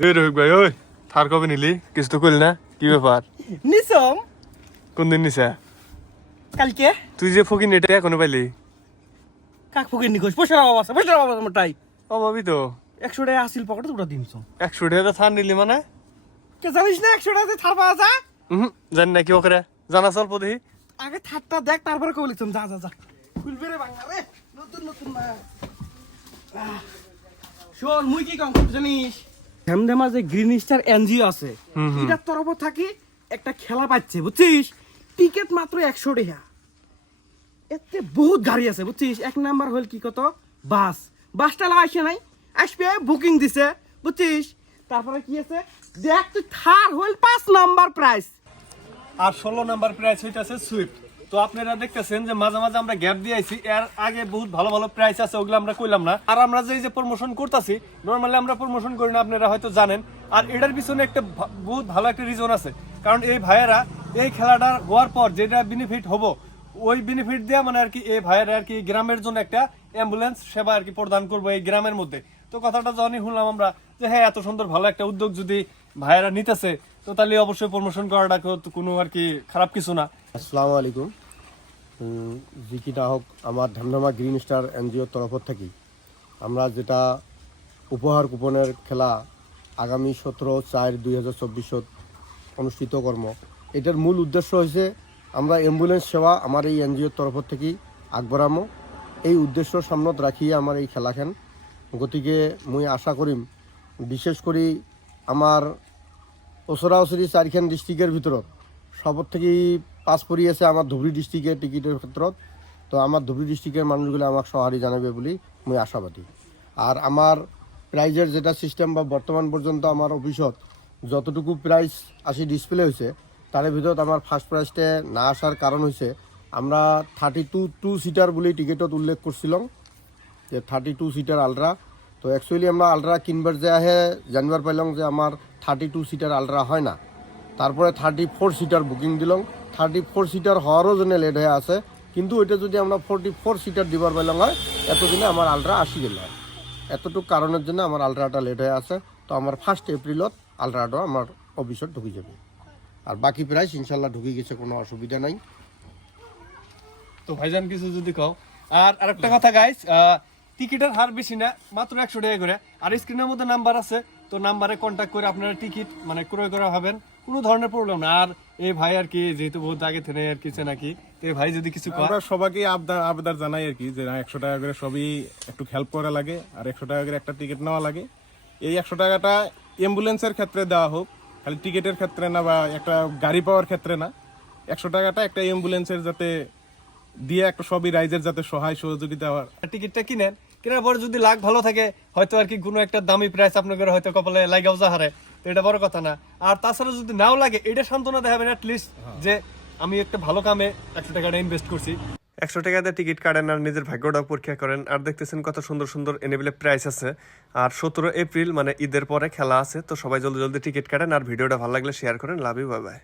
এই রোহিত ভাই ওই থার কবে নিলি? কিছু তো করলি না কি ব্যাপার? নিসম কোন দিন নিছা? কালকে? তুই যে ফকির নেটে এখনও পাইলি? কাক ফকির নিখোঁজ পয়সার অভাব আছে পয়সার অভাব আছে মোটাই অভাবই তো। একশো টাকা আসিল পকেটে দুটো দিনছ একশো টাকা থার নিলি মানে? কে জানিস না একশো টাকা থার পাওয়া যায়? হুম জানি না কি ওখানে জানা চল দেখি আগে থারটা দেখ তারপরে কবে লিখতাম যা যা যা। খুলবে রে বাংলা রে নতুন নতুন। আহ, শোন মুই কি কাম জানিস? ধ্যামধামা যে গ্রিন স্টার এনজিও আছে এটার তরফ থাকি একটা খেলা পাচ্ছে বুঝছিস? টিকিট মাত্র একশো টাকা। এতে বহুত গাড়ি আছে বুঝছিস? এক নাম্বার হল কি কত? বাস। বাসটা লাগাইছে নাই। আসবে বুকিং দিছে বুঝছিস? তারপরে কি আছে? দেখ তুই থার হল পাঁচ নাম্বার প্রাইস আর ষোলো নাম্বার প্রাইস হইতাছে সুইফট তো আপনারা দেখতেছেন যে মাঝে মাঝে আমরা গ্যাপ দিয়ে আইছি। এর আগে বহুত ভালো ভালো প্রাইস আছে, ওগুলো আমরা কইলাম না। আর আমরা যে যে প্রমোশন করতেছি নর্মালি আমরা প্রমোশন করি না, আপনারা হয়তো জানেন। আর এটার পিছনে একটা বহুত ভালো একটা রিজন আছে। কারণ এই ভাইয়েরা এই খেলাটা হওয়ার পর যেটা বেনিফিট হব, ওই বেনিফিট দেওয়া মানে আর কি এই ভাইয়েরা আর কি গ্রামের জন্য একটা অ্যাম্বুলেন্স সেবা আর কি প্রদান করব এই গ্রামের মধ্যে। তো কথাটা যখনই শুনলাম আমরা যে হ্যাঁ এত সুন্দর ভালো একটা উদ্যোগ যদি ভাইয়েরা নিতেছে, তো তাহলে অবশ্যই প্রমোশন করাটা কোনো আর কি খারাপ কিছু না। আসসালামু আলাইকুম। জিকিটা হোক আমার ধামধামা গ্রিন স্টার এনজিওর তরফ থেকে, আমরা যেটা উপহার কুপনের খেলা আগামী সতেরো চার দুই হাজার চব্বিশত অনুষ্ঠিত কর্ম এটার মূল উদ্দেশ্য হয়েছে আমরা অ্যাম্বুলেন্স সেবা আমার এই এনজিওর তরফ থেকে আগবঢ়ামো। এই উদ্দেশ্য সামনত রাখিয়ে আমার এই খেলাখান। গতিকে মুই আশা করিম বিশেষ করে আমার ওচৰি চাৰিখন ডিষ্ট্ৰিক্টৰ ভিতৰত সবত থেকে পৰি আছে আমাৰ ধুবুৰী ডিষ্ট্ৰিক্টৰ টিকেটৰ ক্ষেত্ৰত তো আমাৰ ধুবুৰী ডিষ্ট্ৰিক্টৰ মানুহগুলো আমাক সঁহাৰি জানাবে বুলি মই আশাবাদী। আর আমার প্রাইজের যেটা সিস্টেম বা বর্তমান পর্যন্ত আমার অফিসত যতটুকু প্রাইস আসি ডিসপ্লে হয়েছে তার ভিতৰত আমার ফার্স্ট প্রাইজটা না আসার কারণ হয়েছে আমরা থার্টি টু টু সিটার বলে টিকেটত উল্লেখ করছিলাম, যে থার্টি টু সিটার আলট্রা তো অ্যাকচুয়ালি আমরা আলট্রা কিনবার যে আহে, জানবার পাইলাম যে আমার থার্টি টু সিটার আলট্রা হয় না। তারপরে থার্টি ফোর সিটার বুকিং দিলাম। থার্টি ফোর সিটার হওয়ারও জন্য লেট হয়ে আছে। কিন্তু এটা যদি আমরা ফোরটি ফোর সিটার দিবার পাইলাম হয়, এতদিনে আমার আলট্রা আসি গেল। এতটুকু কারণের জন্য আমার আলট্রাটা লেট হয়ে আছে। তো আমার ফার্স্ট এপ্রিলত আলট্রাটা আমার অফিসত ঢুকি যাবে। আর বাকি প্রাইস ইনশাল্লাহ ঢুকে গেছে, কোনো অসুবিধা নাই। তো ভাইজান, কিছু যদি কও। আর আরেকটা কথা গাইস টিকিটের হার বেশি না, মাত্র একশো টাকা করে। আর স্ক্রিনের মধ্যে নাম্বার আছে তো নাম্বারে কন্ট্যাক্ট করে আপনারা টিকিট মানে ক্রয় করা হবেন। কোনো ধরনের প্রবলেম না। আর এই ভাই আর কি যেহেতু বহুত আগে থেকে আর কিছু নাকি তো এই ভাই যদি কিছু আমরা সবাইকে আবদার আবেদন জানাই আর কি যে একশো টাকা করে সবই একটু হেল্প করা লাগে আর একশো টাকা করে একটা টিকিট নেওয়া লাগে। এই একশো টাকাটা অ্যাম্বুলেন্সের ক্ষেত্রে দেওয়া হোক খালি টিকিটের ক্ষেত্রে না বা একটা গাড়ি পাওয়ার ক্ষেত্রে না। একশো টাকাটা একটা অ্যাম্বুলেন্সের যাতে দিয়ে একটা সবই রাইজের যাতে সহায় সহযোগিতা হওয়ার। টিকিটটা কিনেন। কেনার পরে যদি লাখ ভালো থাকে হয়তো আর কি কোনো একটা দামি প্রাইস আপনাদের হয়তো কপালে লাগাও যাহারে। তো এটা বড় কথা না। আর তাছাড়া যদি নাও লাগে এটা সান্ত্বনা দেখাবেন লিস্ট যে আমি একটা ভালো কামে একশো টাকাটা ইনভেস্ট করছি। একশো টাকা দিয়ে টিকিট কাটেন আর নিজের ভাগ্যটা পরীক্ষা করেন। আর দেখতেছেন কত সুন্দর সুন্দর এনেবেলে প্রাইস আছে। আর সতেরো এপ্রিল মানে ঈদের পরে খেলা আছে তো সবাই জলদি জলদি টিকিট কাটেন। আর ভিডিওটা ভালো লাগলে শেয়ার করেন। Love you bye bye